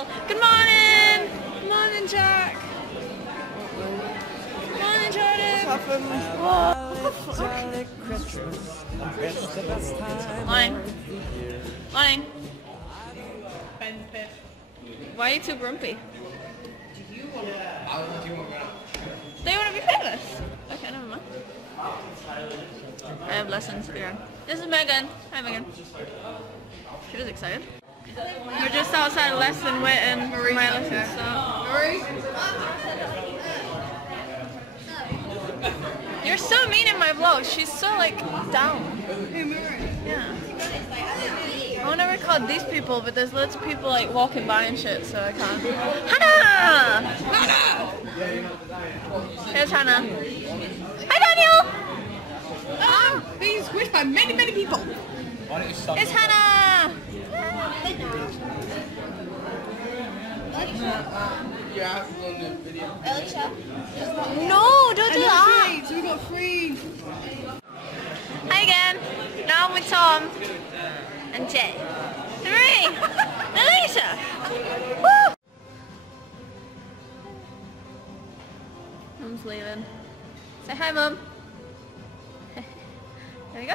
Kyle. Good morning! Good morning, Jack. Good morning, Jordan. What's happened? Morning. Morning. Why are you too grumpy? Do you want to be famous? Okay, never mind. I have lessons again. This is Megan. Hi, Megan. She was excited. We're just outside a lesson waiting for my lesson to start. You're so mean in my vlog. She's so like down. Yeah. I want to record these people, but there's loads of people like walking by and shit, so I can't. Hannah! Hannah! Here's Hannah. Hi, Daniel! Being squished by many, many people. It's Hannah! Yeah, on the video. No, don't do that! So we got free. Hi again. Now I'm with Tom and Jay. 3! Alicia! Woo! Mum's leaving. Say hi, Mum. There we go.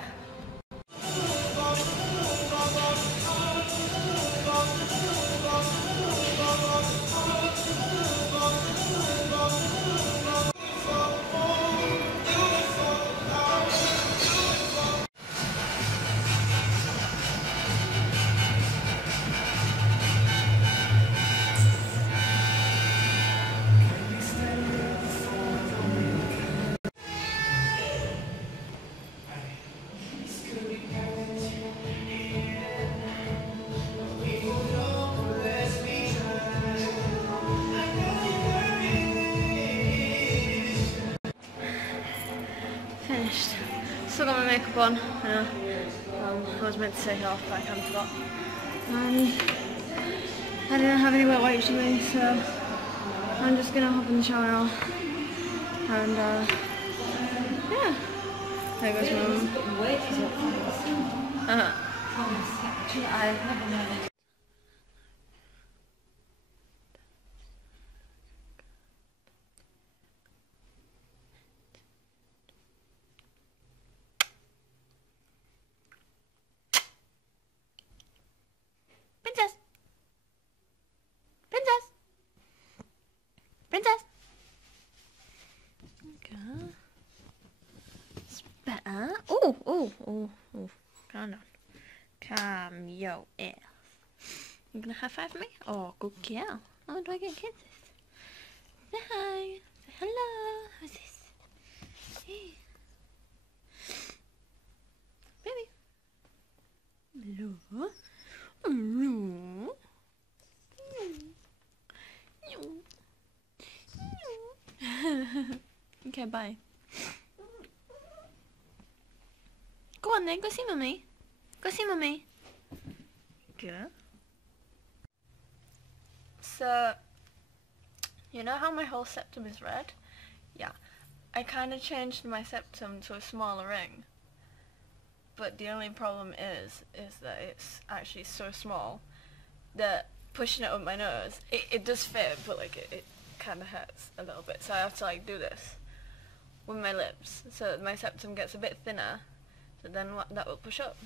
Finished. Still got my makeup on. Yeah. I was meant to take it off, but I kind of forgot. I didn't have any wet wipes with me, so I'm just gonna hop in the shower now. And yeah. There goes Mum. Princess! Princess! Princess! Okay. It's better. Oh, oh, oh, oh. Calm down. Calm your ass. You gonna high five me? Oh, good girl. Oh, do I get kisses? Say hi. Say hello. Who's this? Hey. Baby. Hello. Hello. Okay, bye. Go on then, go see Mummy. Go see Mummy. Good. So, you know how my whole septum is red? Yeah. I kind of changed my septum to a smaller ring. But the only problem is that it's actually so small that pushing it up my nose, it does fit, but like it kind of hurts a little bit. So I have to like do this with my lips so that my septum gets a bit thinner, so then that will push up.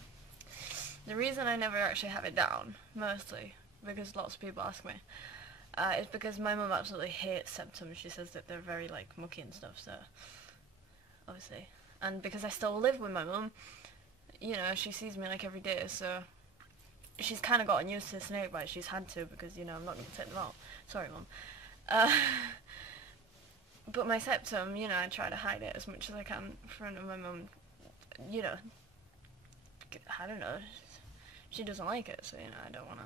The reason I never actually have it down, mostly because lots of people ask me, is because my mum absolutely hates septums. She says that they're very like mucky and stuff, so obviously. And because I still live with my mum, you know, she sees me like every day, so she's kind of gotten used to the snake bite. She's had to, because, you know, I'm not going to take them out. Sorry, Mum. But my septum, you know, I try to hide it as much as I can in front of my mum. You know, I don't know. She doesn't like it, so, you know, I don't want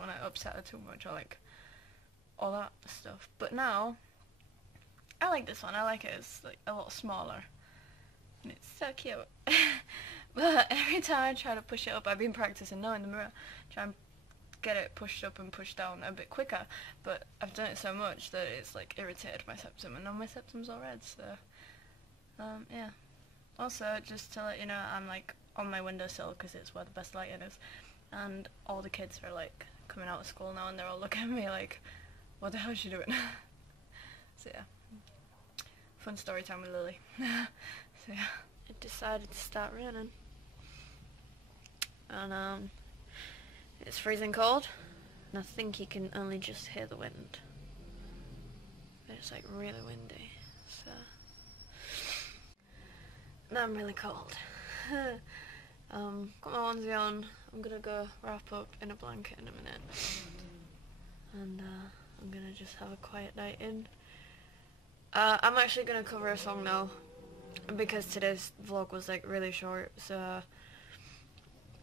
to upset her too much or, like, all that stuff. But now, I like this one. I like it. It's, like, a lot smaller. And it's so cute. But every time I try to push it up, I've been practicing now in the mirror, try and get it pushed up and pushed down a bit quicker, but I've done it so much that it's like irritated my septum, and now my septum's all red, so yeah. Also, just to let you know, I'm like on my windowsill because it's where the best lighting is, and all the kids are like coming out of school now, and they're all looking at me like, what the hell is she doing? So yeah, fun story time with Lily. So yeah, it decided to start raining, and it's freezing cold, and I think you can only just hear the wind. It's like really windy, so now I'm really cold. Got my onesie on. I'm gonna go wrap up in a blanket in a minute, and I'm gonna just have a quiet night in. I'm actually gonna cover a song now, because today's vlog was like really short, so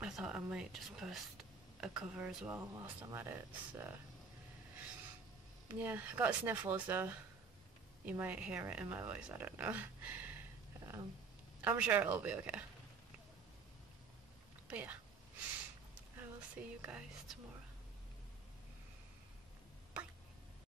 I thought I might just post a cover as well whilst I'm at it. So yeah, I got sniffles though. You might hear it in my voice, I don't know. I'm sure it'll be okay. But yeah, I will see you guys tomorrow.